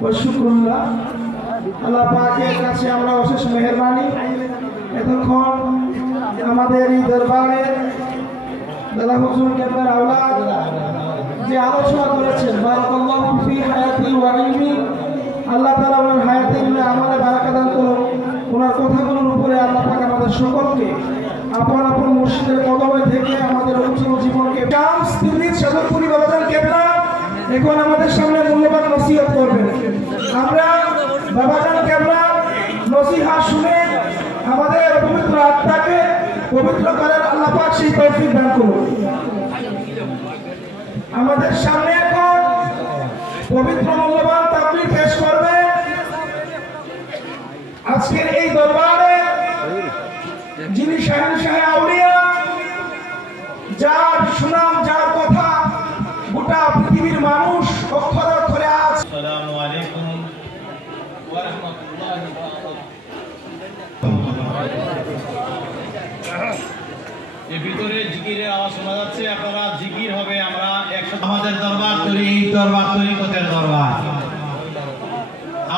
ওয়া শুকরুল্লাহ। আল্লাহ পাকের কাছে আমরা অশেষ মেহেরবানি, এতক্ষণ আমাদের এই দরবারে দাদা হুজুর কেবলার আওলাদ যে আলোচনা করেছেন, বারাকাল্লাহু ফি হায়াতি ওয়া ইলমি, আল্লাহ তাআলা ওনার হায়াতে ইলমে আমলে বারাকা দান করুন। ওনার কথাগুলোর উপরে আল্লাহ পাক আমাদের সকলকে আপন আপন মুর্শিদের কদমে থেকে আমাদের উজ্জ্বল জীবনকে সাধকপুরি বাবাজান কেবলা এখন আমাদের সামনে মূল্যবান নসিহত করবেন। আমরা বাবাজান কেবলা নসিহত শুনে আমাদের পবিত্র আত্মাকে পবিত্র করার আল্লাহ পাক সেই তৌফিক দান করুন। আমাদের সামনে এখন পবিত্র মূল্যবান তাকবীর পেশ করবে আজকের এই দরবারে যিনি শাহেনশাহ আউলিয়া, যার সুনাম, যার কথা গোটা পৃথিবীর মানুষ অক্ষরে অক্ষরে আজ। আসসালামু আলাইকুম ওয়া রাহমাতুল্লাহি ওয়া বারাকাতুহু। এর ভিতরে জিকিরের আওয়াজ শোনা যাচ্ছে, আপনারা জিকির হবে। আমরা একসাথে আমাদের দরবার তরিকতের দরবার,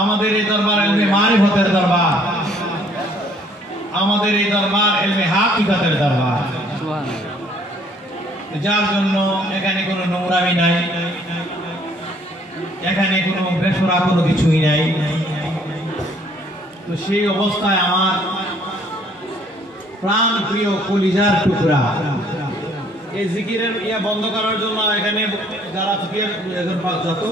আমাদের এই দরবার ইলমে মারিফতের দরবার, আমাদের এই দরবার ইলমে হাকিকতের দরবার, যার জন্য এখানে কোনো নোংরামি নাই, এখানে কোনো বেসরা কোনো কিছুই নাই। তো সেই অবস্থায় আমার প্রাণ প্রিয় কলিজার টুকরা এই জিকিরের বন্ধ করার জন্য এখানে যারা জিকির যত,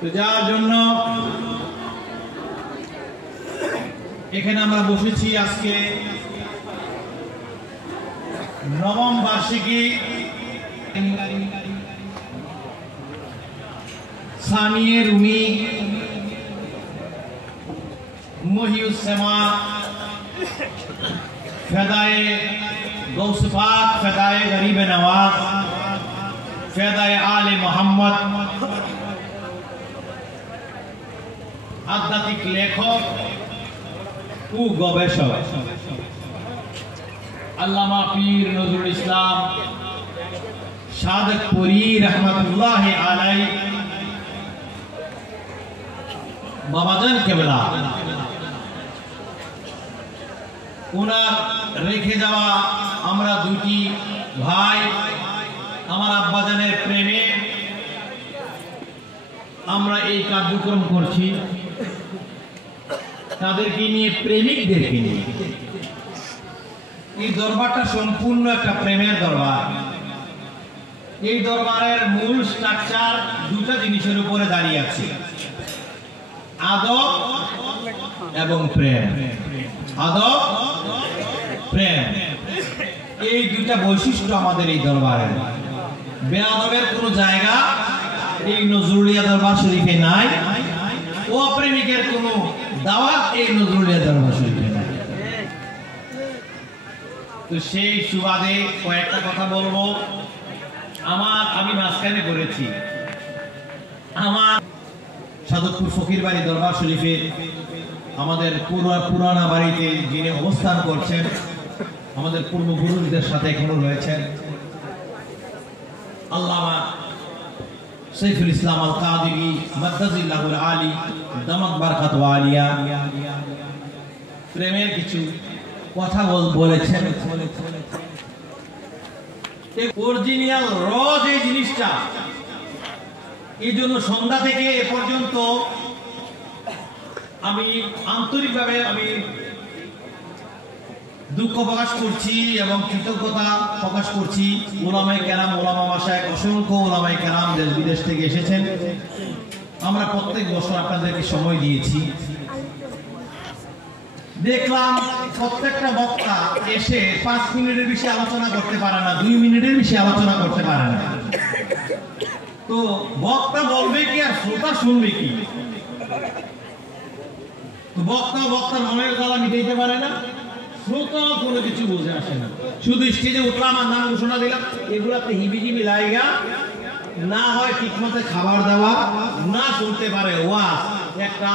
তো যার জন্য এখানে আমরা বসেছি আজকে নবম বার্ষিকী সানিয়ে রুমি মহিউসসামা ফেদায়ে গৌস পাক, ফেদায়ে গরিব নওয়াজ, ফেদায়ে আলে মোহাম্মদ, আধ্যাত্মিক লেখক ও গবেষক আল্লামা পীর নজরুল ইসলাম সাদেকপুরি রহমতুল্লাহ আলাইহি বাবাজান কেবলা ওনার রেখে যাওয়া আমরা দুটি ভাই, আমার আব্বাজানের প্রেমে আমরা এই কার্যক্রম করছি, তাদেরকে নিয়ে, প্রেমিকদেরকে নিয়ে। এই দরবারটা সম্পূর্ণ একটা প্রেমের দরবার। এই দরবারের মূল স্ট্রাকচার দুটো জিনিসের উপরে দাঁড়িয়ে আছে, আদব এবং প্রেম। আদব, প্রেম, এই দুইটা বৈশিষ্ট্য আমাদের এই দরবারের। বেআদবের কোনো জায়গা এই নজরুলিয়া দরবার শরীফে নাই, অপ্রেমিকের কোনো দাওয়াত এই নজরুলিয়া দরবার শরীফে নাই। তো সেই সুবাদে কয়েকটা কথা বলবো। আমি মাঝখানে করেছি আমার সাদতপুর ফকির বাড়ি দরবার শরীফে আমাদের পুরানা বাড়িতে যিনি অবস্থান করছেন, আমাদের পূর্বপুরুষদের সাথে এখনো রয়েছেন আল্লামা সৈফুল ইসলাম আল কাদিরি মাদ্দাজিল্লাহুল আলী দামাত বারকাত ওয়া আলিয়া প্রেমের কিছু কথা বলেছেন। অরিজিনাল রজ এই জিনিসটা, এই জন্য সন্ধ্যা থেকে এ পর্যন্ত আমি আন্তরিকভাবে দুঃখ প্রকাশ করছি এবং কৃতজ্ঞতা প্রকাশ করছি। ওলামায়ে কেরাম, ওলামা মাশায়েখ, অসংখ্য ওলামায়ে কেরাম দেশ বিদেশ থেকে এসেছেন। আমরা প্রত্যেক বছর আপনাদেরকে সময় দিয়েছি। দেখলাম প্রত্যেকটা বক্তা এসে 5 মিনিটের বেশি আলোচনা করতে পারে না, 2 মিনিটের বেশি আলোচনা করতে পারে না। তো বক্তা বলবে কি আর শ্রোতা শুনবে কি? তো বক্তার মনের জ্বালা মিটাইতে পারে না, শ্রোতা কোনো কিছু বুঝে আসে না। শুধু স্টেজে উঠলাম আর নাম ঘোষণা দিলাম, এগুলাতে হিবিজিবি লাইগা না হয় ঠিকমতো খাবার দেওয়া, না শুনতে পারে ওয়াজ, একটা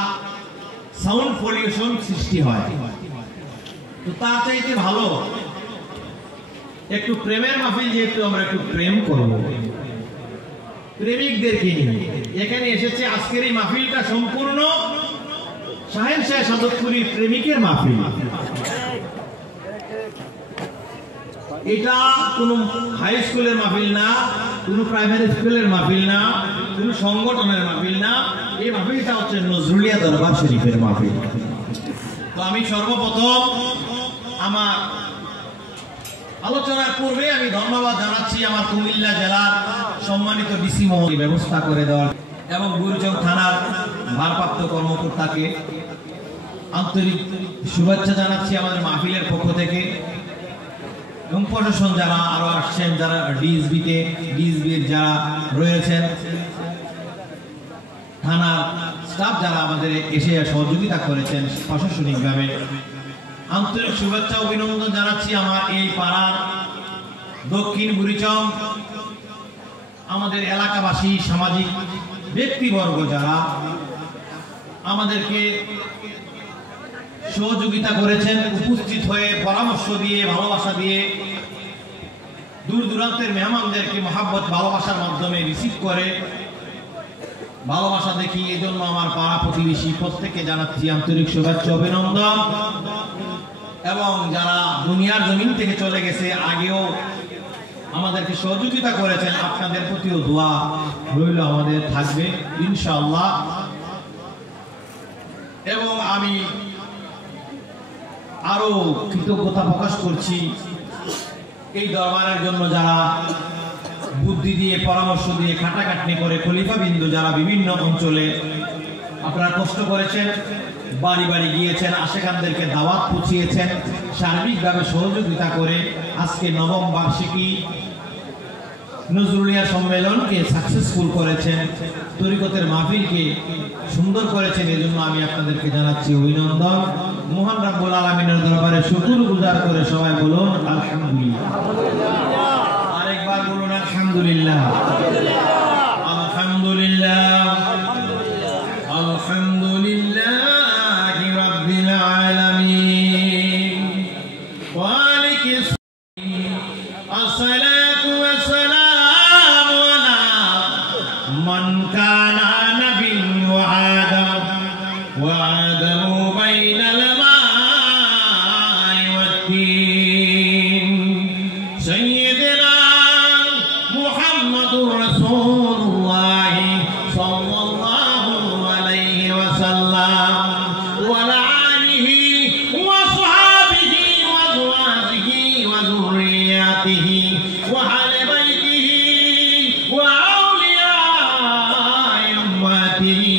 সাউন্ড পলিউশন সৃষ্টি হয়। তো তার চাইতে ভালো একটু প্রেমের মাহফিল, যেহেতু আমরা একটু প্রেম করব, প্রেমিকদেরকে নিয়ে এখানে এসেছে। আজকের এই মাহফিলটা সম্পূর্ণ শাহেন শাহ সাদতপুরী প্রেমিকের মাহফিল। এটা কোনো হাই স্কুলের মাহফিল না, কোনো প্রাইমারি স্কুলের মাহফিল না, কোনো সংগঠনের মাহফিল না। এই মাহফিলটা হচ্ছে নজরুলিয়া দরবার শরীফের মাহফিল। তো আমি সর্বপ্রথম আমার আলোচনার পূর্বে আমি ধন্যবাদ জানাচ্ছি আমার কুমিল্লা জেলার সম্মানিত ডিসি মহোদয় ব্যবস্থা করে দেওয়ার এবং বুড়িচং থানার ভারপ্রাপ্ত কর্মকর্তাকে আন্তরিক শুভেচ্ছা জানাচ্ছি আমাদের মাহফিলের পক্ষ থেকে, এবং প্রশাসন যারা আরো আসছেন, যারা ডিএসবির যারা রয়েছেন, থানার স্টাফ যারা আমাদের এসে সহযোগিতা করেছেন প্রশাসনিকভাবে, আন্তরিক শুভেচ্ছা অভিনন্দন জানাচ্ছি আমার এই পাড়ার দক্ষিণ বুড়িচং আমাদের এলাকাবাসী, সামাজিক ব্যক্তিবর্গ যারা আমাদেরকে সহযোগিতা করেছেন, উপস্থিত হয়ে পরামর্শ দিয়ে, ভালোবাসা দিয়ে, দূর দূরান্তের মেহমানদেরকে মহাব্বত ভালোবাসার মাধ্যমে রিসিভ করে ভালোবাসা দেখি। এজন্য আমার পাড়া প্রতিবেশী প্রত্যেককে জানাচ্ছি আন্তরিক শুভেচ্ছা অভিনন্দন। এবং যারা দুনিয়ার জমিন থেকে চলে গেছে, আগেও আমাদেরকে সহযোগিতা করেছেন, আপনাদের প্রতিও দোয়া রইল, আমাদের থাকবে ইনশাআল্লাহ। এবং আমি আরো কৃতজ্ঞতা প্রকাশ করছি এই দরবারের জন্য যারা বুদ্ধি দিয়ে, পরামর্শ দিয়ে, খাটাখাটনি করে খলিফা বিন্দু যারা বিভিন্ন অঞ্চলে আপনারা কষ্ট করেছেন, বাড়ি বাড়ি গিয়েছেন, আশেখানদেরকে দাওয়াত পৌঁছিয়েছেন, সার্বিকভাবে সহযোগিতা করে আজকে নবম বার্ষিকী নজরুলিয়া সম্মেলনকে সাকসেসফুল করেছেন, তরিকতের মাহফিলকে সুন্দর করেছেন। এজন্য আমি আপনাদেরকে জানাচ্ছি অভিনন্দন। মহান রাব্বুল আলামিনের দরবারে শুকর গুজার করে সবাই বলুন আলহামদুলিল্লাহ। আরেকবার বলুন আলহামদুলিল্লাহ, আলহামদুলিল্লাহ, আলহামদুলিল্লাহি রাব্বিল আলামিন। ওয়া আলাইকুম আসসালাতু ওয়াসসালামু আলা মান কানা নাবিয়্যুন ওয়া আদম ওয়া আদামু বাইনাল মা'i ওয়াত-তিন সাইয়্যিদিনা মুহাম্মাদুর রাসূলুল্লাহ সাল্লাল্লাহু আলাইহি ওয়াসাল্লাম ওয়া আলা আলিহি ওয়া সাহবিহি ওয়া আজওয়াজিহি ওয়া যুররিয়াতিহি ওয়া আহলি বাইতিহি ওয়া আউলিয়া'i উম্মতিহি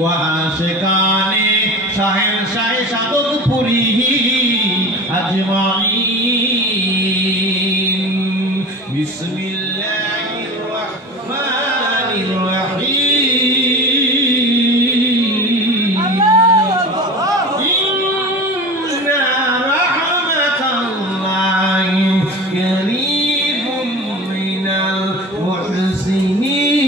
ওয়া আশিকানে শাহেন শাহ সাদতপুরি আজমাইন। বিসমিল্লাহির রাহমানির রাহিম। ইন্না রাহমাতাল্লাহি কারীবুম মিনাল মুহসিনিন।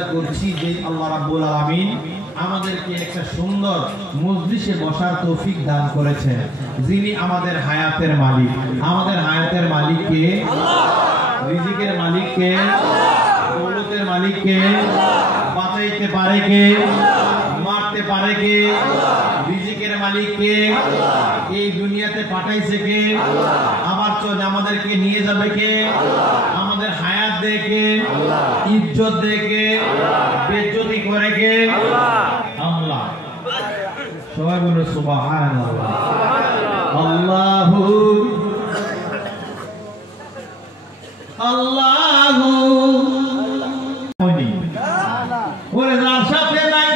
স্বীকার করছি যে আল্লাহ রাব্বুল আলামিন আমাদেরকে একটা সুন্দর মজলিসে বসার তৌফিক দান করেছেন, যিনি আমাদের হায়াতের মালিক। আমাদের হায়াতের মালিক কে? আল্লাহ। রিজিকের মালিক কে? আল্লাহ। দৌলতের মালিক কে? আল্লাহ। বাঁচাইতে পারে কে? আল্লাহ। মারতে পারে কে? আল্লাহ। রিজিকের মালিক কে? আল্লাহ। এই দুনিয়াতে পাঠাইছে কে? আল্লাহ। আবার চলে আমাদেরকে নিয়ে যাবে কে? আল্লাহ। আমাদের হায়াত দেয় কে? আল্লাহ। ইজ্জত দেয় কে? আল্লাহ। বেজ্জতি করে কে? আল্লাহ। আল্লাহ। সবাই বলে সুবহানাল্লাহ। আল্লাহু আল্লাহু ওরে যার সাথে নাই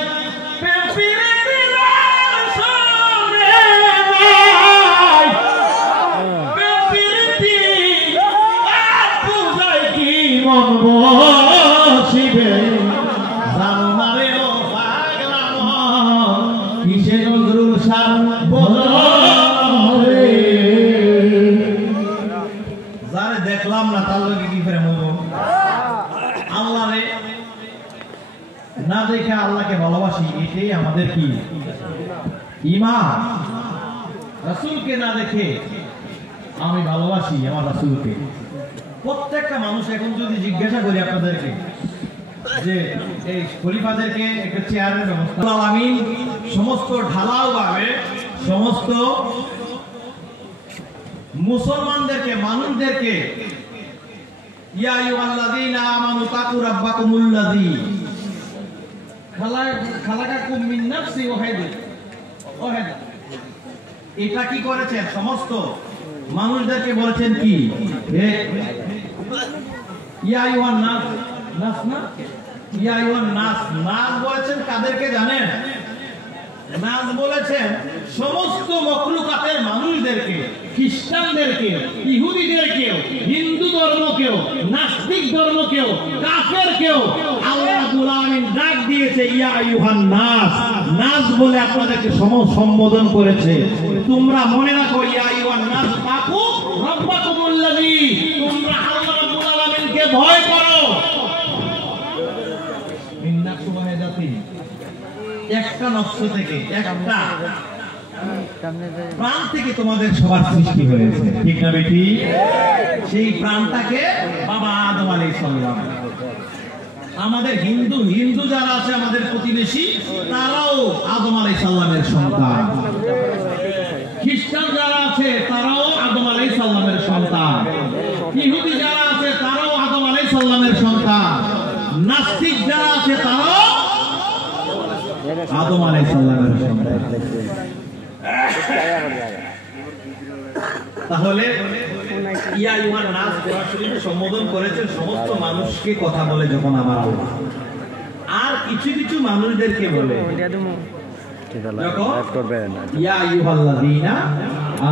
দেখলাম না তার লগে কি করে বলবো? আল্লাহ রে না দেখে আল্লাহকে ভালোবাসি, এটাই আমাদের কি ঈমান। রাসূলকে না দেখে আমি ভালোবাসি আমার রাসূলকে। প্রত্যেকটা মানুষ এখন যদি জিজ্ঞাসা করি আপনাদেরকে যে এই খলিফাদেরকে একটা চেয়ারের ব্যবস্থা, আমি সমস্ত ঢালাও ভাবে সমস্ত মুসলমানদেরকে মানুষদেরকে ইয়া আইয়ুহাল্লাযীনা আমানু তাকু রাব্বাকুমুল্লাযী খালাকাকুম মিন নাফসিন ওয়াহিদা, এটা কি করেছেন? সমস্ত মানুষদেরকে বলেছেন কি ইয়া আইয়ুহান নাস, নাস না ইয়া আইয়ুহান নাস, নাস বলেছেন কাদেরকে জানেন? নাস বলেছেন সমস্ত মখলুকাতের মানুষদেরকে, খ্রিস্টানদেরকে, ইহুদিদেরকেও, হিন্দু ধর্মকেও, নাস্তিক ধর্মকেও, কাফেরকেও আল্লাহ রাব্বুল আলামিন ডাক দিয়েছে ইয়া আইয়ুহান নাস। নাস বলে আপনাদেরকে সম্বোধন করেছে। তোমরা মনে রাখো ইয়া আইয়ুহান নাস তাকু রাব্বাকুমুল্লাযী, তোমরা আল্লাহ রাব্বুল আলামিনকে ভয় করো। ইন্না সুবহানাল্লাহি, একটা নফস থেকে, একটা প্রাণ থেকে তোমাদের সবার সৃষ্টি হয়েছে, ঠিক না বেটি? সেই প্রাণটাকে বাবা আদম আলাইহিস সালাম। আমাদের হিন্দু যারা আছে আমাদের প্রতিবেশী, তারাও আদম আলাইহিস সালামের সন্তান। খ্রিস্টান যারা আছে তারাও আদম আলাইহিস সালামের সন্তান। ইহুদি যারা আছে তারাও আদম আলাইহিস সালামের সন্তান। নাস্তিক যারা আছে তারাও আদম আলাইহিস সালামের সন্তান। তাহলে ইয়া আইয়ুহান নাস সরাসরি সম্বোধন করেছেন সমস্ত মানুষকে কথা বলে যখন আমার আল্লাহ, আর কিছু কিছু মানুষদেরকে বলে ইয়া আইয়ুহাল্লাযীনা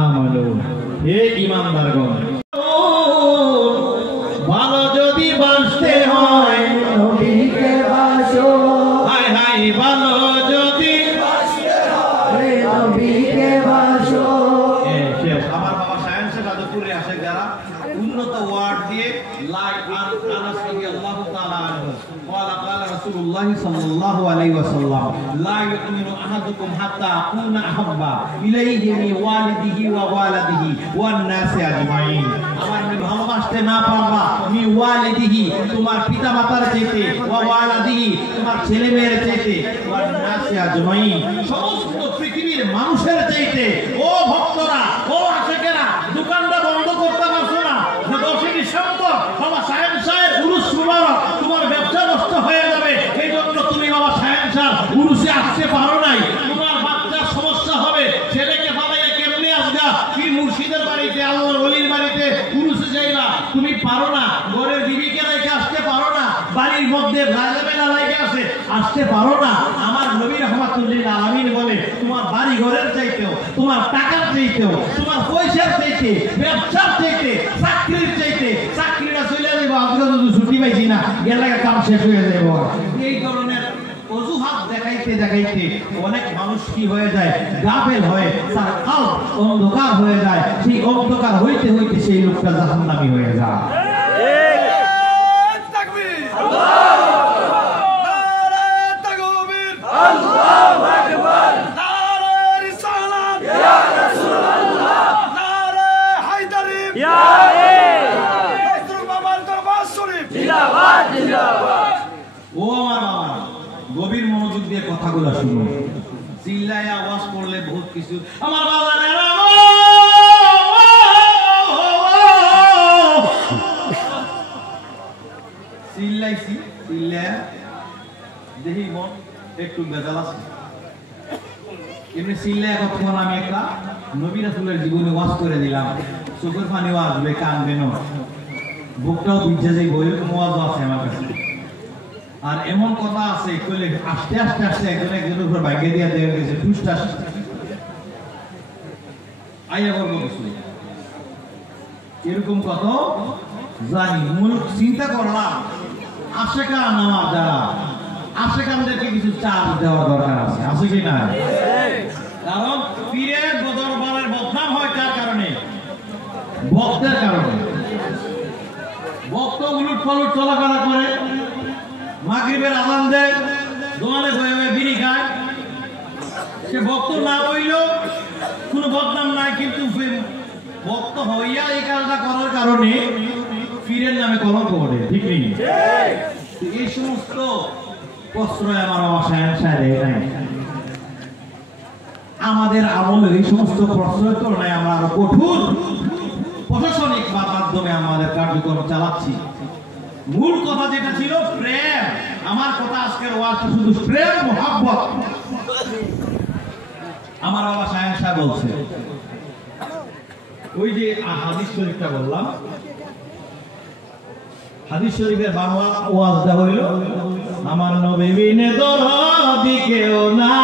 আমানু, হে ঈমানদারগণ, ভালো যদি বাঁচতে হয় নবীকে বাসো। হায় হায়, ভালো যদি বাঁচতে হয় নবীকে বাসো। আমার বাবা সায়েন্স যাদবপুরে আসে যারা উন্নত ওয়ার্ড দিয়ে লাইক আনাস রাদিয়াল্লাহু তাআলা আনহু ওয়ালা ক্বালা রাসূলুল্লাহ সাল্লাল্লাহু আলাইহি ওয়াসাল্লাম লা ইউমিনু আহাদুকুম হাত্তা আকুনা আহাব্বা ইলাইহি মিন ওয়ালিদিহি ওয়া ওয়ালাদিহি ওয়ান নাসি আজমাইন। আমার ভালোবাসতে না পারবা মি ওয়ালিদিহি, তোমার পিতামাতার চাইতে, ওয়া ওয়ালাদিহি, তোমার ছেলে মেয়ের চাইতে, ওয়ান নাসি আজমাইন, সমস্ত পৃথিবীর মানুষের চাইতে। ও ভক্তরা, ও আশিকেরা, দোকানটা বন্ধ করতে পারছো না, 10 ডিসেম্বর বাবা সাহেব সাহেব উরুস মুবারক, তোমার ব্যবসা নষ্ট হয়ে যাবে, এই জন্য তুমি বাবা সাহেব সাহেব উরুসে আসতে পারো নাই। তোমার বাচ্চার সমস্যা হবে, ছেলেকে ফালাইয়া কেমনে আসবা? কি মুর্শিদের বাড়িতে, আল্লাহর ওলির বাড়িতে উরুসে যাইবা, তুমি পারো না। ঘরের বিবিকে রেখে আসতে পারো না, বাড়ির মধ্যে ভাজাবেলা লাগে আছে, আসতে পারো না। আমার নবী রাহমাতুল্লিল আলামিন বলে তোমার বাড়ি ঘরের চাইতেও, তোমার টাকার চাইতেও, তোমার পয়সার চাইতে, ব্যবসার চাইতে, চাকরির চাইতে, চাকরিটা চলে যাবো, আজকে যদি ছুটি পাইছি না, গেলে কাম শেষ হয়ে যাব। এই ধরনের অজুহাত দেখাইতে দেখাইতে অনেক মানুষ কি হয়ে যায়, গাফেল হয়ে তার কাল অন্ধকার হয়ে যায়। সেই অন্ধকার হইতে হইতে সেই লোকটা জাহান্নামী হয়ে যায়। ও আমার বাবা, গভীর মনোযোগ দিয়ে কথাগুলো শুনুন। চিল্লায় আওয়াজ করলে বহুত কিছু আমার বাবা চিল্লাইছি, চিল্লায় দেখি মন একটু বেজাল আছে। এমনি চিল্লায় কতক্ষণ আমি একটা নবী রাসূলের জীবনে ওয়াজ করে দিলাম, চোখের পানিও আসবে, কানবে না, বুকটাও ভিজে যাইব, এরকম ওয়াজ আছে আমার কাছে। আর এমন কথা আছে কইলে আস্তে আস্তে আস্তে একজনের উপর ভাগ্যে দিয়া দেওয়া গেছে টুসটা আইয়া বলবো কিছু এরকম কত জানি। মূল চিন্তা করলাম আশেকা নামাজ যারা আশেকানদেরকে কিছু চাপ দেওয়ার দরকার আছে, আছে কি না? কারণ পীরের দরবারের বদনাম হয় কার কারণে? ভক্তের কারণে। ভক্ত উলুট পালুট চলাফেরা করে, মাগরিবের আযান দেয়, দোকানে বয়ে বয়ে বিড়ি খায়, সে ভক্ত না হইল কোনো বদনাম নাই, কিন্তু ভক্ত হইয়া এই কাজটা করার কারণে পীরের নামে কলঙ্ক ওঠে, ঠিক নেই? এই সমস্ত প্রশ্রয় আমার বাসায় নাই। আমাদের আমলে এই সমস্ত প্রশ্রয় তুলনায় আমরা আরো কঠোর প্রশাসনিক মাধ্যমে আমাদের কার্যক্রম চালাচ্ছি। মূল কথা যেটা ছিল প্রেম, আমার কথা আজকের ওয়াজটা শুধু প্রেম মোহাব্বত। আমার বাবা সায়েন্স সাহেব বলছে, ওই যে হাদিস শরীফটা বললাম, হাদিস শরীফের বাংলা ওয়াজটা হইল আমার নবী বিনে দরদি কেউ না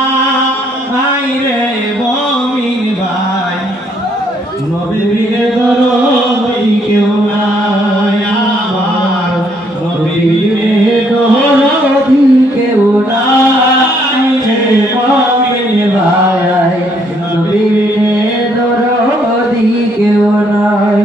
আইরে মুমিন ভাই, নবী বিনে দরদি কেউ না আমার, নবী বিনে দরদি কেউ না আইরে মুমিন ভাই, নবী বিনে দরদি কেউ নাই।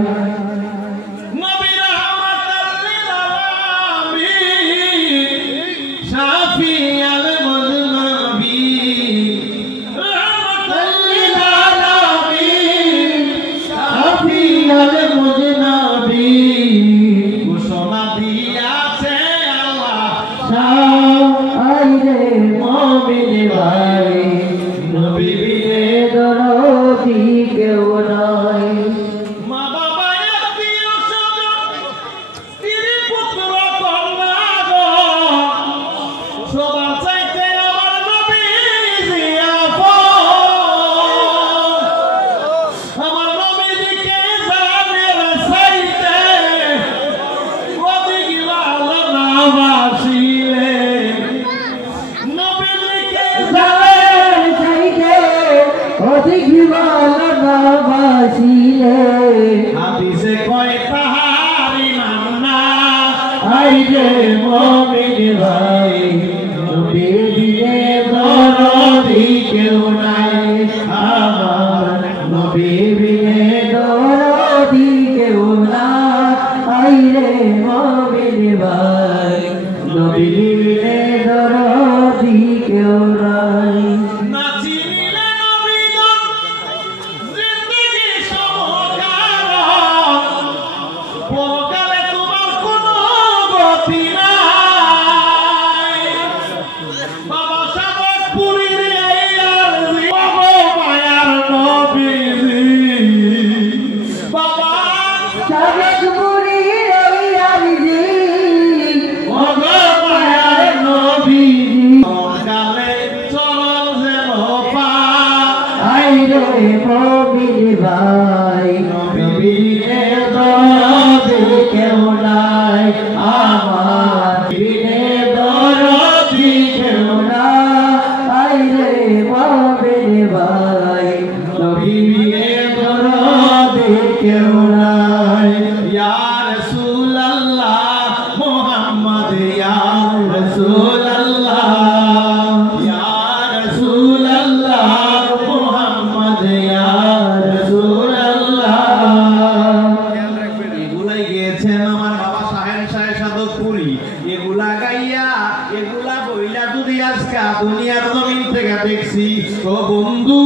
দুনিয়ার জমিন থেকে দেখছি ও বন্ধু,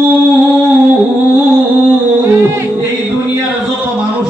এই দুনিয়ার যত মানুষ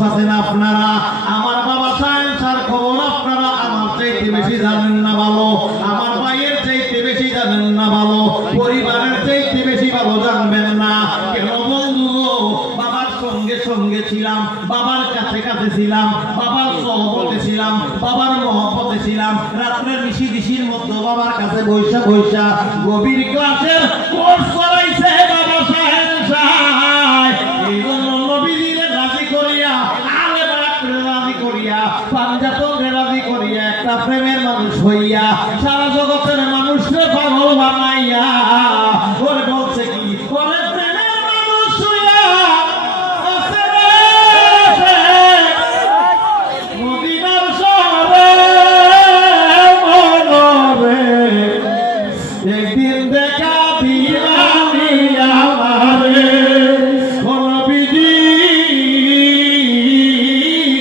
সঙ্গে সঙ্গে ছিলাম, বাবার কাছে কাছে ছিলাম, বাবার সহবতে ছিলাম, বাবার মহব্বতে ছিলাম। রাত্রের নিশির মধ্যে বাবার কাছে বৈশা বৈশা গভীর ক্লাসের কোর্স করাইছে বাবা সাহেব সাহেব। এই জন্য নবীজিরে রাজি করিয়া, আলে বাকরে রাজি করিয়া, পাঞ্জাতনরে রাজি করিয়া, একটা প্রেমের মানুষ হইয়া সারা জগতের মানুষকে পাগল বানাইয়া ওরে বলছে কি, ওরে প্রেমের মানুষ হইয়া আছে রে মদিনার শহরে মনরে, একদিন দেখা দিবানি আমারে ও নবীজি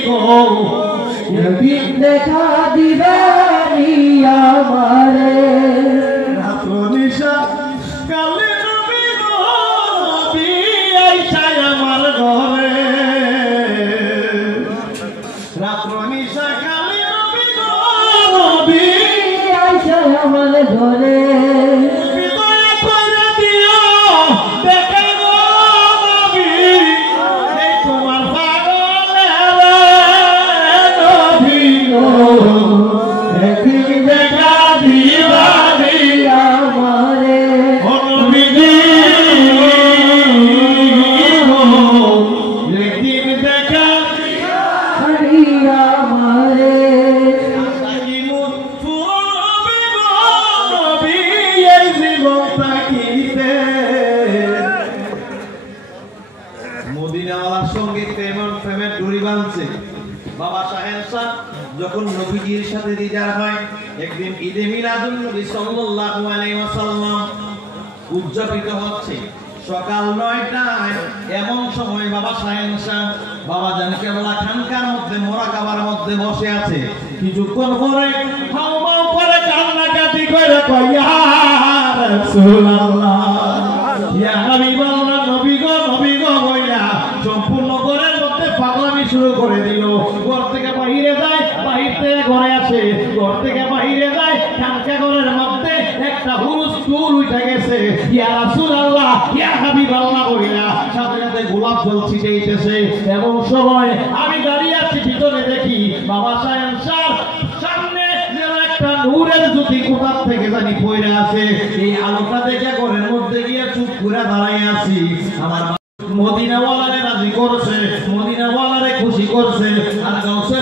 গো, একদিন দেখা দিবানি আমারে। রাত্র নিশা কালে নবী গো, নবী আইসায় আমার ঘরে। রাত্র নিশা কালে নবী গো, নবী আইসা আমার ঘরে। দয়া করে দিও দেখা গো নবী, এই তোমার পাগলের নবী গো, একদিন দেখা দিবানি আমারে। ও নবীজি গো, একদিন দেখা হরি আমারে। থাকিমুন ফুরবি গো নবী, এই জীবন থাকিতে। মদিনাওয়ালার সঙ্গে প্রেমের ডুরি বাঁধছে বাবা সাহেব শাহ। যখন নবীজির সাথে দিদার হয়, একদিন ঈদে মিলাদুন নবী সাল্লাল্লাহু আলাইহি ওয়াসাল্লাম উদযাপিত হচ্ছে সকাল ৯টায়। এমন সময় বাবা সাহেব শাহ বাবা জান কেবলা খানকার মধ্যে মোরাকাবার মধ্যে বসে আছে। কিছুক্ষণ পরে হাউমাউ করে কান্নাকাটি করে কয়, ইয়া রাসূলুল্লাহ, ইয়া হাবিবাল্লাহ, নবী গো বইলা সম্পূর্ণ ঘরের মধ্যে পাগলামি শুরু করে দিল। ঘর থেকে বাহিরে যায়, বাহির থেকে ঘরে আসে, ঘর থেকে বাহিরে যায়, খানকা ঘরের মধ্যে একটা হুলস্থুল উঠে গেছে। ইয়া রাসূলুল্লাহ, ইয়া হাবিবাল্লাহ বইলা সাথে সাথে গোলাপ জল ছিটাইতেছে। এমন সময় আমি দাঁড়িয়ে আছি, ভিতরে দেখি বাবা সাহেব শাহ সামনে যেন একটা নূরের জ্যোতি কোথার থেকে জানি পড়ে আছে। এই আলোটা দেখে ঘরের মধ্যে গিয়ে চুপ করে দাঁড়াই আছি। আমার মদিনাওয়ালারে রাজি করছে, মদিনাওয়ালারে খুশি করছে, আর গাউসে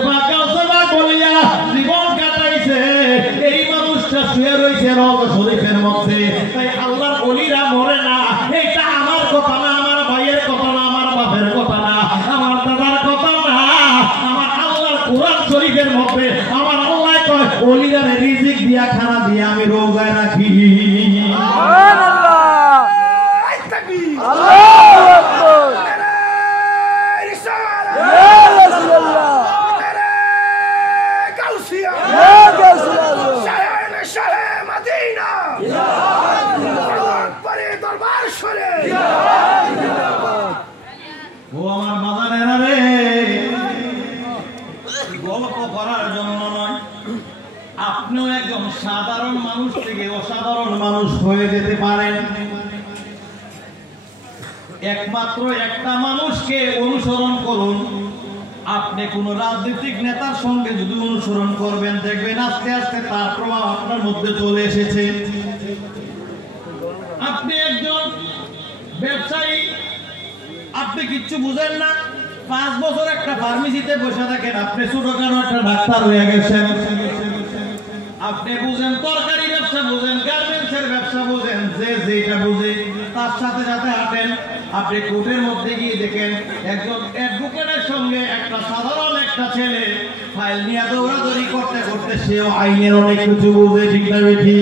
পাক বলিয়া জীবন কাটাইছে। এই মানুষটা শুয়ে রয়েছে রওজা শরীফের মধ্যে। তাই আল্লাহর ওলিরা মরে না। এইটা আমার কথা না, আমার ভাইয়ের কথা না, আমার বাপের কথা না, আমার দাদার কথা না, আমার আল্লাহর কোরআন শরীফের মধ্যে আমার আল্লাহ কয়, ওলিরা রিজিক দিয়া খানা দিয়া আমি রোজায় রাখি। ও আমার বাজারেরা রে, গল্প করার জন্য নয়, আপনিও একজন সাধারণ মানুষ থেকে অসাধারণ মানুষ হয়ে যেতে পারেন। একমাত্র একটা মানুষকে অনুসরণ করুন। আপনি কোন রাজনৈতিক নেতার সঙ্গে যদি অনুসরণ করবেন, দেখবেন আস্তে আস্তে তার প্রভাব আপনার মধ্যে চলে এসেছে। আপনি একজন ব্যবসায়ী, আপনি কিচ্ছু বুঝেন না, 5 বছর একটা ফার্মেসিতে বসে থাকেন, আপনি ছোটখাটো একটা ডাক্তার হয়ে গেছেন। আপনি বুঝেন তরকারি ব্যবসা, বুঝেন গার্মেন্টসের ব্যবসা, বুঝেন যে যেটা বুঝে তার সাথে সাথে হাঁটেন। আপনি কোর্টের মধ্যে গিয়ে দেখেন একজন অ্যাডভোকেটের সঙ্গে একটা সাধারণ একটা ছেলে ফাইল নিয়ে দৌড়াদৌড়ি করতে করতে সেও আইনের অনেক কিছু বুঝে, ঠিক না বেঠি?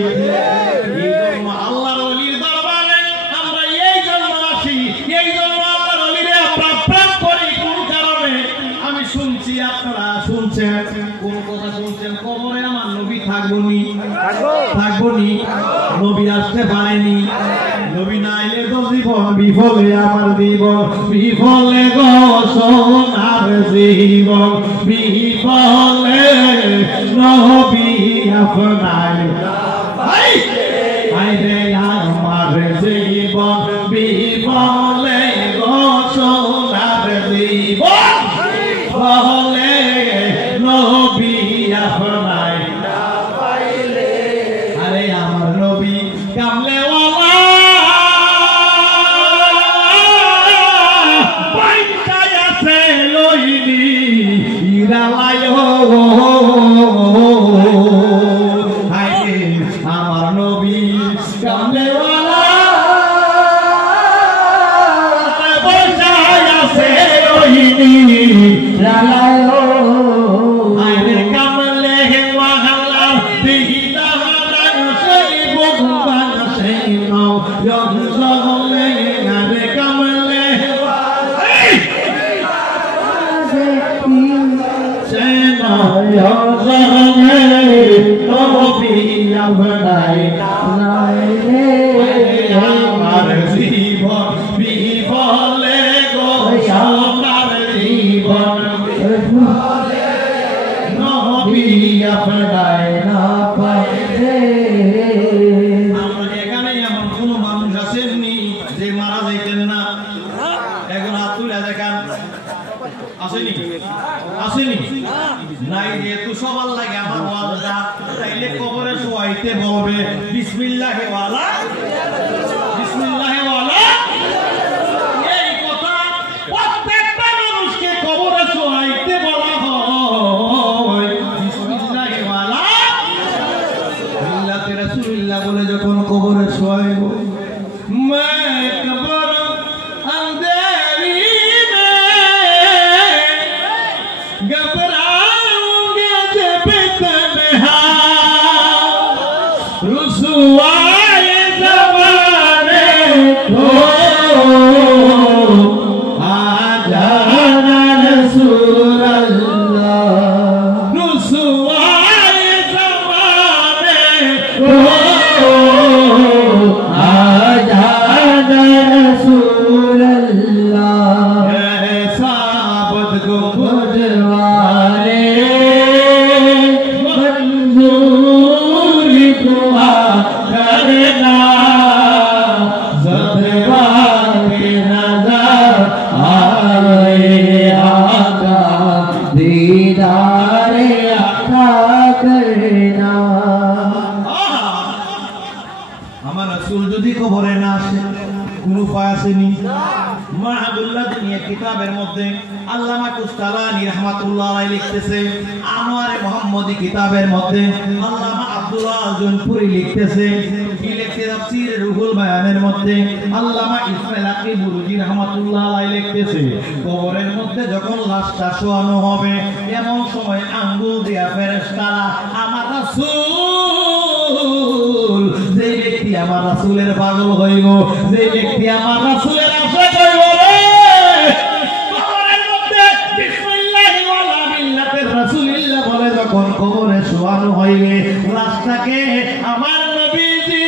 আল্লাহর ওলির দরবারে আমরা এই জন্য আসি, এই জন্য আল্লাহর ওলিরে আমরা প্রেম করি। কোন কারণে? আমি শুনছি, আপনারা শুনছেন, কোন কথা শুনছেন? কবরে আমার নবী থাকবনি, নবী আসতে পারেনি। নবী না এলে তো জীবন বিফলে, আমার জীবন বিফলে গো সোনার জীবন বিফলে, নবী আপনার আইরে আমার জীবন বিফলে গো সোনার বলে নবী আপনাই না পাইলে আরে আমার নবী কামলেওয়ালা পাইতায় আছে লইনি ইরালায় হায় আমার নবী কামলেওয়ালা পাইতায় আছে লইনি ইরালায় আরে কামলে ওয়ালা বিহিতা হারান সেই ভগবান সেই নাও জগলে আরে কামলে সেই নাও জগলে নবী আপনাই নাইলে আমার জীবন বিফলে গো আমার জীবন নবী আপনাই না পাইলে আমরা এখানে এমন কোন মানুষ আসেননি যে মারা যাইতেন না এখন হাত তুলে দেখান আসেনি আসেনি নাই যেহেতু সবার লাগে আমার ওয়াজটা তাইলে কবরে শোয়াইতে বলবে বিসমিল্লাহি ওয়ালা বিসমিল্লাহি ওয়ালা এই কথা প্রত্যেকটা মানুষকে কবরে শোয়াইতে বলা হয় বিসমিল্লাহি ওয়ালা মিল্লাতে রাসূলুল্লাহ বলে যখন কবরে শোয়াইব मैं कबर अंधेरी में घबराऊंगी जब तन्हा रुसवाए ज़माने को आ जाना रसूल अल्लाह रुसवाए ज़माने को रसूल अल्लाह साबत को बुझवारे मंजूरी दुआ करना ज़दवा के नज़र आए आका दीदारे आका करना আমার রাসূল যদি কবরে না আসে কোন উপায় আসেনি মাহবুল্লাহ দুনিয়া কিতাবের মধ্যে আল্লামা কুস্তালানি রাহমাতুল্লাহ আলাইহি লিখতেছে আনোয়ারে মুহাম্মদি কিতাবের মধ্যে আল্লামা আব্দুল্লাহ জনপুরি লিখতেছে কি লিখতে তাফসীর রুহুল বায়ানের মধ্যে আল্লামা ইসমাইল আকি বুরুজি রাহমাতুল্লাহ আলাইহি লিখতেছে কবরের মধ্যে যখন লাশটা শোয়ানো হবে এমন সময় আঙ্গুল দিয়া ফেরেশতারা আমার রাসূল যে ব্যক্তি আমার রাসূলের পাগল হইব যে ব্যক্তি আমার রাসূলের আশা করব রে কবরের মধ্যে বিসমিল্লাহি ওয়ালা মিল্লাতের রাসূলুল্লাহ বলে যখন কবরে শোয়ানো হইবে লাশটাকে আমার নবীজি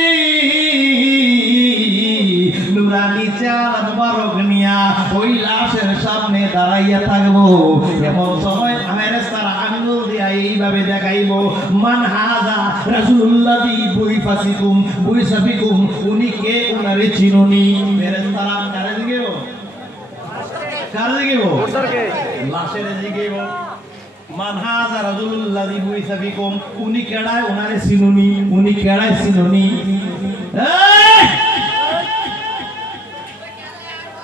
নুরানি চেহারা মুবারক নিয়া ওই লাশের সামনে দাঁড়াইয়া থাকবো এমন সময় ফেরেশতারা আঙ্গুল দিয়া এইভাবে দেখাইব মান হাযা রাসূলুল্লাহি বুইফাসিকুম বুইসাফিকুম উনি কে উনারে চিনুনি ফেরেশতারা কারে দিগেও লাশের দিগেও মান হাযা রাসূলুল্লাহি বুইসাফিকুম উনি কেডায় উনারে চিনুনি উনি কেডায় চিনুনি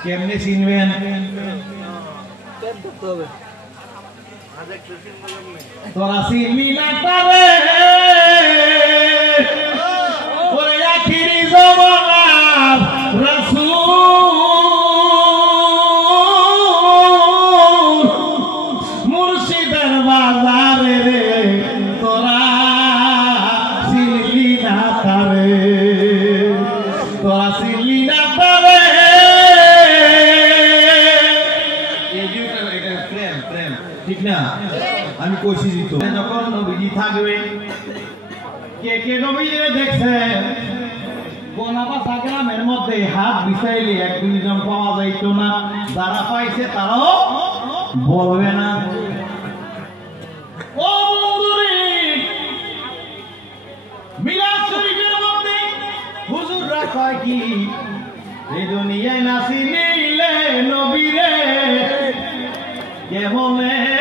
কেমনে চিনবেন তোরা চিনবি না তারে ওরে আখিরি জামানার রাসূল মুর্শিদের বাজারে রে তোরা চিনবি না তারে তোরা চিনবি না তারে ঠিক না আমি কইছি তো যখন নবীজি থাকবে কে কে নবীজি দেখছে গোনাপাতা গ্রামের মধ্যে হাত বিছাইলে এক দুইজন পাওয়া যাইতো না যারা পাইছে তারাও বলবে না ও বন্ধুরে মিলাদ শরীফের মধ্যে হুজুররা কয় কি এই দুনিয়ায় না চিনিলে নবীরে কেমনে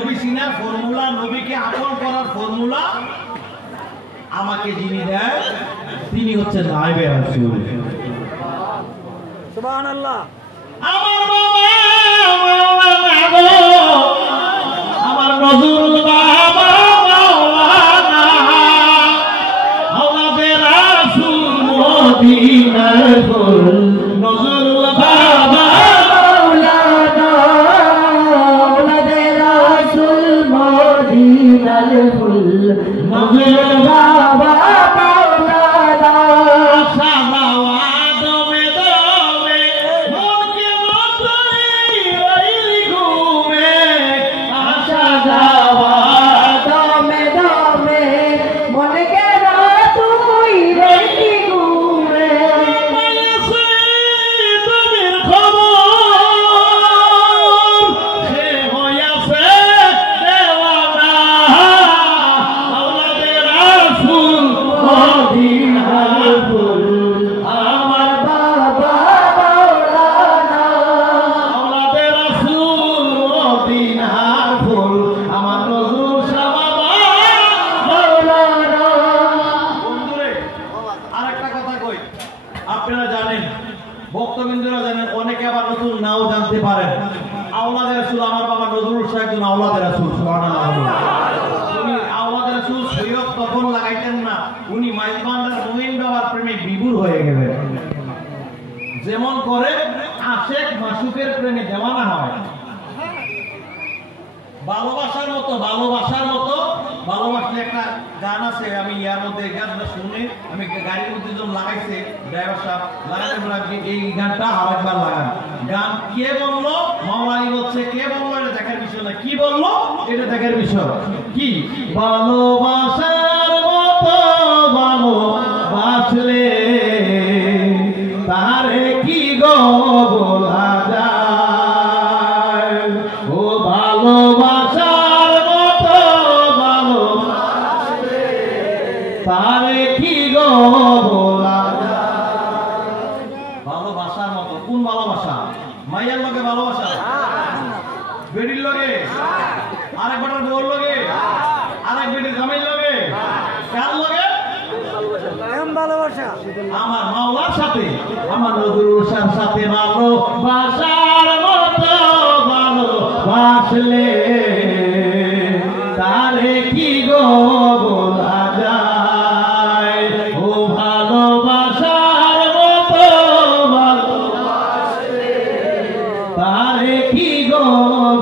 নবী চিনার ফর্মুলা, নবীকে আপন করার ফর্মুলা আমাকে যিনি দেয় তিনি হচ্ছেন নায়েবে রাসূল। সুবহানাল্লাহ। আমার বাবা আমার নজরুল বাবা মাওলানা আওলাদে রাসূল মদিনার ফুল নজরুল বাবা মাওলানা আওলাদে রাসূল মদিনার ফুল নজরুল বাবা মাওলানা সাজাওয়া দমে দমে মনকে মতই রইলি ঘুমে আশা যাওয়া দমে দমে মনে কেন তুই রইলি ঘুমে পাইছে তোমার খবর সে হইয়াছে দেওয়ানা আওলাদে রাসূল মদিনার ফুল আমার বাবা মাওলানা আওলাদে রাসূল মদিনার ফুল আমার নজরুল শাহ বাবা মাওলানা বন্ধুরে আরেকটা কথা কই, আপনারা জানেন, ভক্তবৃন্দরা জানেন, অনেকে আবার নতুন নাও জানতে পারেন। আওলাদে রাসূল আমার বাবা নজরুল শাহ একজন আওলাদে রাসূল, সুবহানাল্লাহ। উনি আওলাদে রাসূল সৈয়দ তখন লাগাইতেন না, উনি মাইজবান্ডার মহিন বাবার প্রেমে বিভোর হয়ে গেলেন। যেমন করে আশেক মাসুকের প্রেমে দেওয়ানা হয়, ভালোবাসার মতো ভালোবাসলে একটা গান আছে, আমি ইয়ার মধ্যে এই গানটা শুনে আমি গাড়ির মধ্যে যখন লাগাইছে ড্রাইভার সাহেব লাগাতে বললাম এই গানটা আরেকবার লাগান। গান কে বললো? মাওলানি বলছে। কে বললো? এটা দেখার বিষয় না, কি বললো এটা দেখার বিষয়। কি ভালোবাসার মতো ভালোবাসলে তারে কি গো বলা যায়, ও ভালোবাসার মতো ভালোবাসলে তারে কি গো বলা যায়। ভালোবাসার মতো কোন ভালোবাসা? মাইয়ার লগে ভালোবাসা, বেডির লগে, আরেক বেটার বউর লগে, আরেক বেটির জামাইর লগে, কার লগে? এম ভালোবাসা আমার মাওলার সাথে, আমার নজরুল শাহর সাথে ভালোবাসার মতো ভালোবাসলে তারে কি গো বলা যায়, ও ভালোবাসার মতো ভালোবাসলে তারে কি গো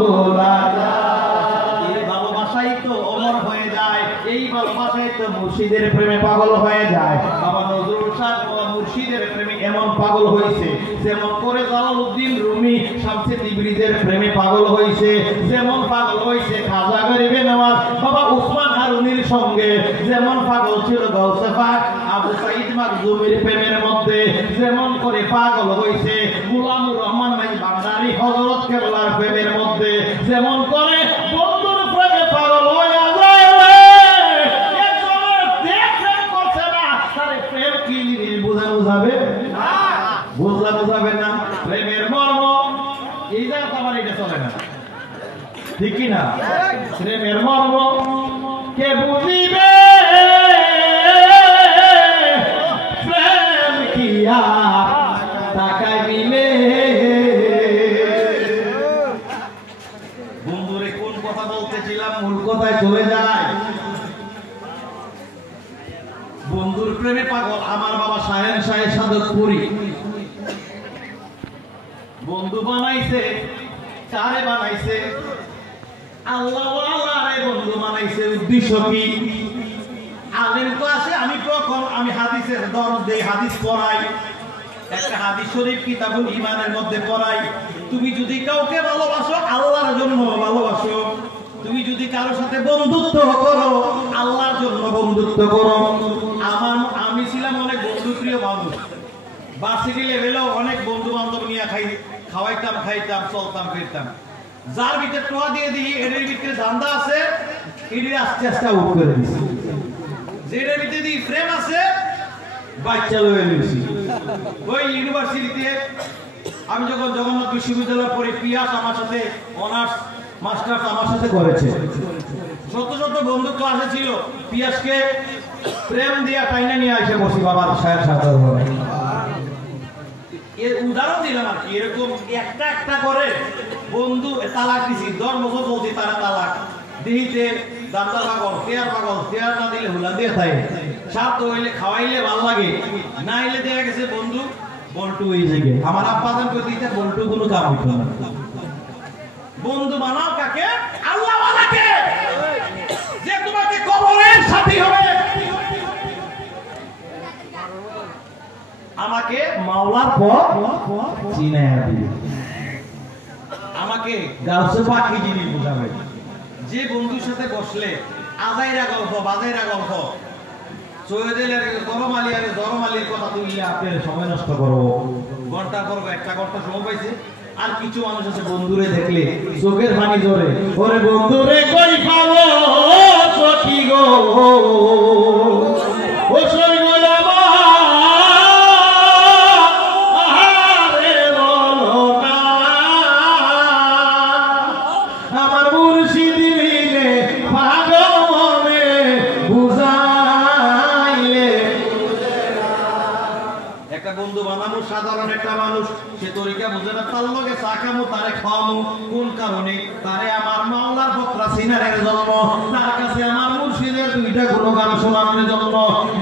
বলা যায়। এই ভালোবাসাই তো অমর হয়ে যায়, এই ভালোবাসাই তো মুর্শিদের প্রেমে পাগল হয়ে যায়। বাবা নজরুল শাহ মুর্শিদের প্রেমে এমন পাগল হয়েছে, যেমন করে জালালউদ্দিন রুমি শামসে তিবরিজের প্রেমে পাগল হয়েছে, যেমন পাগল হয়েছে খাজা গরিবে নওয়াজ বাবা উসমান হারুনির সঙ্গে, যেমন পাগল ছিল গাউসে পাক আবু সাঈদ মাকজুমির প্রেমের মধ্যে, যেমন করে পাগল হয়েছে গোলামুর রহমান ভাই বান্দারি হযরত কেবলার প্রেমের মধ্যে, যেমন করে বন্ধুর প্রেমে পাগল হয়ে যায়। বুঝাবে না প্রেমের মর্ম, এই জায়গা আমার এটা চলে না, ঠিক কি না? প্রেমের মর্ম কে বুঝিবে, প্রেম কি টাকায় মিলে। বন্ধুরে কোন কথা বলতেছিলাম, মূল কথায় চলে যায়। বন্ধুর প্রেমে পাগল আমার বাবা শাহেন শাহের সাধকপুরি। বন্ধু বানাইছে, কারে বানাইছে? আল্লাহ ওয়ালারে বন্ধু বানাইছে। উদ্দেশ্য কি? আলেম তো আছে, আমি কখন আমি হাদিসের দরদ দেই, হাদিস পড়াই, একটা হাদিস শরীফ কিতাবুল ঈমানের মধ্যে পড়াই। তুমি যদি কাউকে ভালোবাসো আল্লাহর জন্য ভালোবাসো, তুমি যদি কারোর সাথে বন্ধুত্ব করো আল্লাহর জন্য বন্ধুত্ব করো। আমি ছিলাম অনেক বন্ধুপ্রিয় মানুষ, ভার্সিটি লেভেলেও অনেক বন্ধু বান্ধব নিয়ে খাওয়াইতাম, খাইতাম, চলতাম, ফিরতাম। যার ভিতরে টোয়া দিয়ে দিই এদের ভিতরে ধান্দা আছে, এদের আস্তে আস্তে আউট করে দিছি। যেটার ভিতরে দিই ফ্রেম আছে বাচ্চা লয়ে নিয়েছি। ওই ইউনিভার্সিটিতে আমি যখন জগন্নাথ বিশ্ববিদ্যালয়ে পড়ি, পিয়াস আমার সাথে অনার্স মাস্টার আমার সাথে করেছে। শত শত বন্ধু ক্লাসে ছিল, পিয়াসকে প্রেম দিয়া টাইনে নিয়ে এসে বসি বাবার সাহেব সাধারণ। এর উদাহরণ দিলাম আর কি, এরকম একটা একটা করে বন্ধু তালাক দিছি, 10 বছর বলছি তারা তালাক দিতে দাদা পাগল, পেয়ার না দিলে হুলা দিয়ে থাকে, সাথ হইলে খাওয়াইলে ভাল লাগে, না হইলে দেখা গেছে বন্ধু বল্টু হয়ে যাবে। আমার আব্বা জান কই দিতে বল্টু কোনো কাম হইতো না। বন্ধু বানাও কাকে? আল্লাহ ওয়ালাকে, যে তোমাকে কবরের সাথী হবে। আমাকে মাওলার পর চিনায়া দিবে, আমাকে গাউসে পাখি জিনিস বুঝাবে। যে বন্ধুর সাথে বসলে আজাইরা গল্প বাজাইরা গল্প, সৈয়দের গরম আলীর কথা তুললে আপনার সময় নষ্ট করবো, ঘন্টা করবো, 1 ঘন্টা সময় পাইছে। আর কিছু মানুষ আছে বন্ধুরে দেখলে চোখের পানি ধরে, ওরে বন্ধুরে কই পাবো সখী গো, ও সই গো আমার মুর্শিদ মিলে পাগল মনে বুঝাইলে। একটা বন্ধু বানাবো সাধারণ একটা মানুষ, সে তরিকা বুঝে না, তার লগে চা খামু তারে খাওয়ামু কোন কারণে? তারে আমার মাওলার ফকরা সিনারের জন্য, তার কাছে আমার মুর্শিদের 2টা গুণগান শোনানোর জন্য।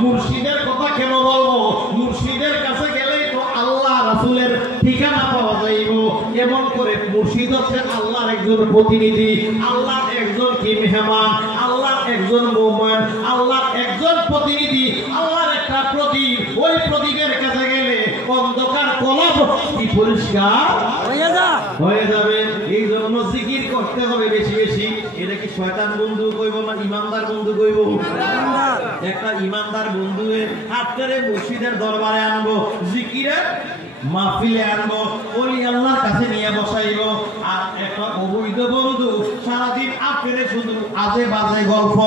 মুর্শিদের কথা কেন বলবো? মুর্শিদের কাছে গেলেই তো আল্লাহ রাসূলের ঠিকানা পাওয়া যাইব। এমন করে মুর্শিদ হচ্ছে আল্লাহর একজন প্রতিনিধি, আল্লাহর একজন কি মেহমান, আল্লাহর একজন মুমিন, আল্লাহর একজন প্রতিনিধি, আল্লাহর একটা প্রদীপ। ওই প্রদীপের কাছে গেলে অন্ধকার কলব কি পরিষ্কার হয়ে যাবে। এই জন্য জিকির করতে হবে বেশি বেশি। এটা কি শয়তান বন্ধু কইব না ইমানদার বন্ধু কইব? একটা ইমানদার বন্ধু হাতরে মুর্শিদের দরবারে আনবো, জিকিরের মাহফিলে আনবো, ওলি আল্লাহর কাছে নিয়ে বসাইব। আর একটা অবৈধ বন্ধু সারাদিন আপনারে শুধু আজে বাজে গল্প,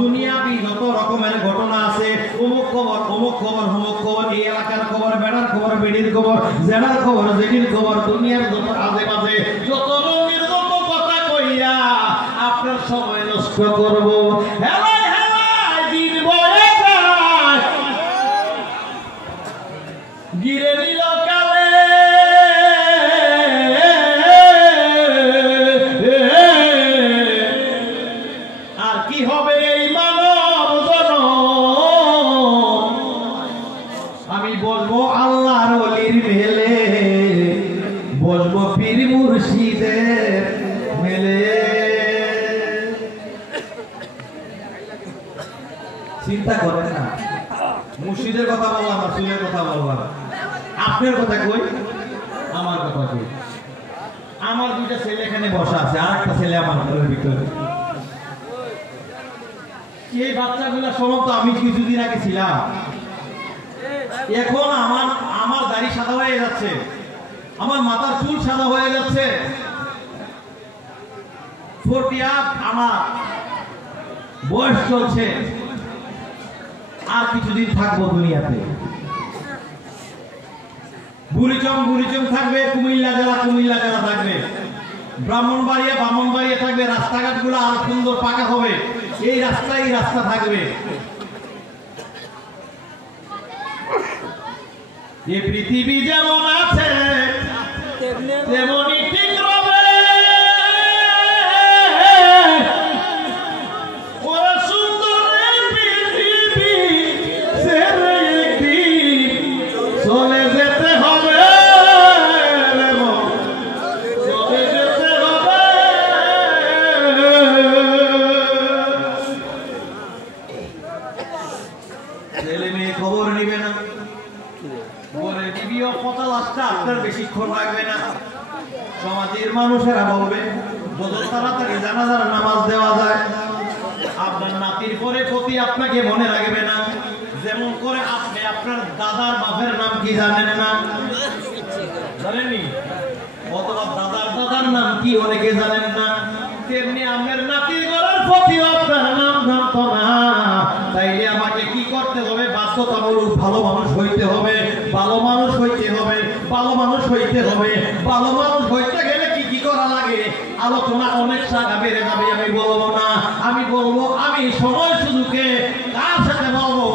দুনিয়াবি যত রকমের ঘটনা আছে, অমুক খবর অমুক খবর অমুক খবর, এই এলাকার খবর, বেড়ার খবর বেড়ির খবর, জেনার খবর জেডির খবর, দুনিয়ার যত আজে বাজে যত রঙের যত কথা কইয়া আপনার সময় নষ্ট করবো। হেলাই হেলাই দিন বয়ে যায়, গিরে নিল কালে। আর কি হবে এই মানব জনম? আমি বলবো আল্লাহর ওলির মেলে, বলবো পীর মুর্শিদের মেলে। চিন্তা করেন না, মুর্শিদের কথা বললাম, রাসূলের কথা বললাম, আপনার কথা কই, আমার কথা কই। আমার 2টা ছেলে এখানে বসা আছে, আর একটা ছেলে আমার ঘরের ভিতরে। এই বাচ্চাগুলা সমস্ত আমি কিছুদিন আগে ছিলাম, এখন আমার দাড়ি সাদা হয়ে যাচ্ছে, আমার মাথার চুল সাদা হয়ে যাচ্ছে, 40 আপ আমার বয়স চলছে। আর কিছুদিন থাকবো দুনিয়াতে, বুড়িচং থাকবে, কুমিল্লা জেলা থাকবে, ব্রাহ্মণবাড়িয়া থাকবে। রাস্তাঘাট গুলো আরো সুন্দর পাকা হবে, এই রাস্তা থাকবে। এই পৃথিবী যেমন আছে তেমনই ঠিক রবে। ওরা সুন্দর এই পৃথিবী ছেড়ে একদিন চলে যেতে হবে, চলে যেতে হবে। ছেলে মেয়ে খবর নিবে না, ঘরে বিবিও কথা লাস্টটা আপনার বেশিক্ষণ লাগবে না। সমাজের মানুষেরা বলবে যত তাড়াতাড়ি জানাজার নামাজ দেওয়া যায়। আপনার নাতির পরে প্রতি আপনাকে মনে রাখবে না, যেমন করে আপনি আপনার দাদার বাপের নাম কি জানেন না, জানেননি? অথবা দাদার নাম কি অনেকে জানেন না, তেমনি আপনার নাতির ঘরের প্রতি আপনার নাম জানতো না। তাইলে আমাকে কি করতে হবে? বাধ্যতামূলক ভালো মানুষ হইতে হবে, ভালো মানুষ হইতে হবে, ভালো মানুষ হইতে হবে। ভালো মানুষ হইতে গেলে কি কি করা লাগে? আলোচনা অনেক শাখা বেড়ে যাবে, আমি বলবো না। আমি বলবো আমি সময় সুযোগে কার সাথে বলবো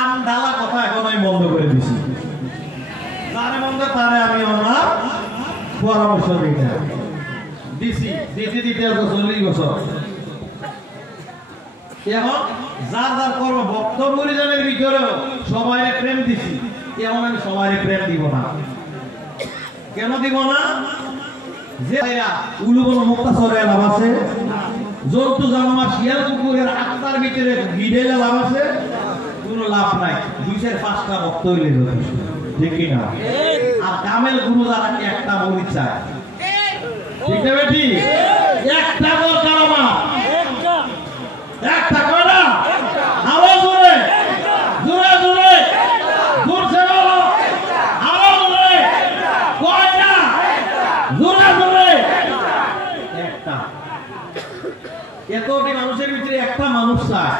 আমডালা কথা এখন আমি বন্ধ করে দিছি। তারে বন্ধ তারে আমি আমার পরামর্শ দিতে 40 বছর। এখন যার যার করব বক্তব্য পরিজনের ভিতরেও সবাই প্রেম দিছি, এখন আমি সবাই প্রেম দিব না। কেন দিব না? যে উলুবন মুক্তাসরে লাভ আছে, জন্তু জানোয়ার শিয়াল কুকুরের আত্মার ভিতরে ভিড়েলে লাভ আছে, কোনো লাভ নাই। 2-5টা ভক্ত হইলে যথেষ্ট, ঠিক কিনা? আর কামেল গুরু যারা একটা মরিচ চায়, ঠিক না বেটি? একটা দরকার আমার, একটা কয়টা আরো জোরে জোরে জোরে জোরছে বলো, আরো জোরে কয়টা জোরে জোরে একটা। এতটি মানুষের ভিতরে একটা মানুষ চায়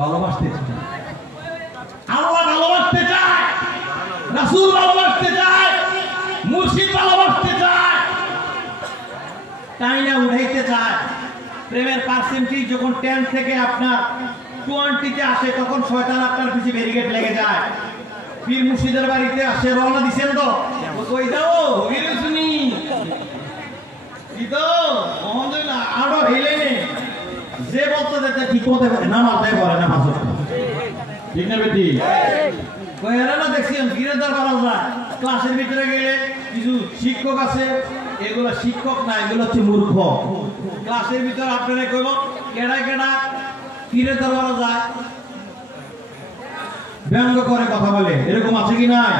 ভালোবাসতে চায়, আল্লাহ ভালোবাসতে চায়, রাসূল ভালোবাসতে চায়, মুর্শিদ ভালোবাসতে চায়, টাইনা উঠাইতে চায়। প্রেমের পার্সেন্টেজ যখন 10 থেকে আপনার 20-তে আসে তখন শয়তান আপনার পিছে ব্যারিকেড লেগে যায়। পীর মুর্শিদের বাড়িতে আসে, রওনা দিছেন তো কই যাও হইল শুনি কি তো ওহন না আরো হেলে নে যে বলতে যেতে ঠিক মতে না মাথায় পড়ে না পাঁচ ঠিক না বেটি? কই এরা না দেখছেন গিরেদার করা যায়। ক্লাসের ভিতরে গেলে কিছু শিক্ষক আছে, এগুলো শিক্ষক না, এগুলো হচ্ছে মূর্খ। ক্লাসের ভিতরে আপনারা কইব কেডা কেডা গিরেদার করা যায়, ব্যঙ্গ করে কথা বলে, এরকম আছে কি নাই?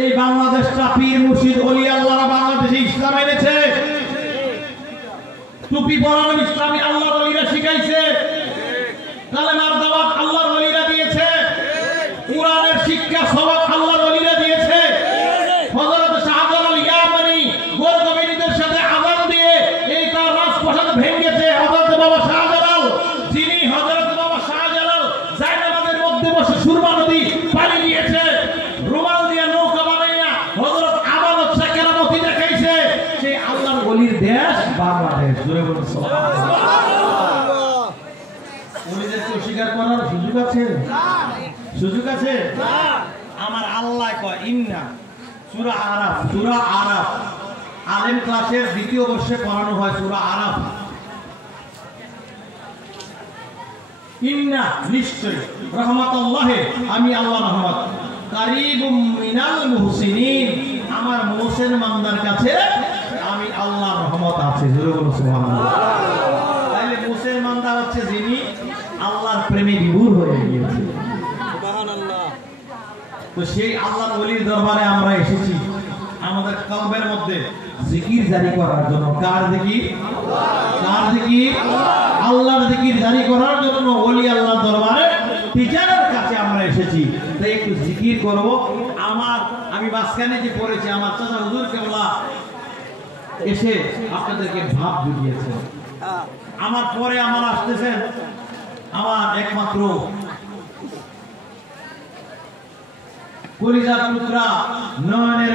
এই বাংলাদেশটা পীর মুর্শিদ ওলি আল্লাহরা বাংলাদেশে ইসলাম এনেছে, টুপি পরানো ইসলামী আল্লাহর ওলিরা শিখাইছে, কালেমার দাওয়াত আল্লাহর ওলিরা দিয়েছে, কোরআনের শিক্ষা সবক আল্লাহর ওলিরা দিয়েছে। হযরত শাহজালাল ইয়ামানি গোল কমিটিদের সাথে আযান দিয়ে এই তার রাজপ্রাসাদ ভেঙেছে হযরত বাবা শাহজালাল, যিনি হযরত বাবা শাহজালাল জায়নামাজের মধ্যে বসে সুরমা নদী পানি দিয়েছে, রুমাল দিয়ে নৌকা বানাইয়া হযরত আমানত শাহ কেরামতি দেখাইছে। সেই আল্লাহর ওলির দেশ বাংলাদেশ। জোরে বলুন সুবহানাল্লাহ। ওলিদেরকে অস্বীকার করার সুযোগ আছে? সুযোগ আছে? আমার আল্লাহ কয় ইন্না সূরা আরাফ আলেম ক্লাসের 2য় বর্ষে পড়ানো হয় সূরা আরাফ। ইন্না নিশ্চয় রহমাতুল্লাহি আমি আল্লাহ রহমত কারীবুম মিনাল মুহসিনিন আমার মুহসিন বান্দার কাছে আমি আল্লাহ রহমত আছে। জোরে বলুন সুবহানাল্লাহ। তাহলে মুহসিন বান্দা হচ্ছে যিনি আল্লাহর প্রেমে বিভোর হয়ে গিয়েছে। সুবহানাল্লাহ। তো সেই আল্লাহর ওলির দরবারে আমরা এসেছি আমাদের কলবের মধ্যে জিকির জারি করার জন্য। কার জিকির? কার জিকির? আল্লাহর জিকির জারি করার জন্য ওলি আল্লাহর দরবারে টিচারের কাছে আমরা এসেছি। তাই একটু জিকির করব। আমি মাঝখানে যে পড়েছি আমার চাচা হুজুর কেবলা এসে আপনাদেরকে ভাব জুগিয়েছে। আমার পরে আমার আসতেছেন আমার একমাত্র কলিজার টুকরা নয়নের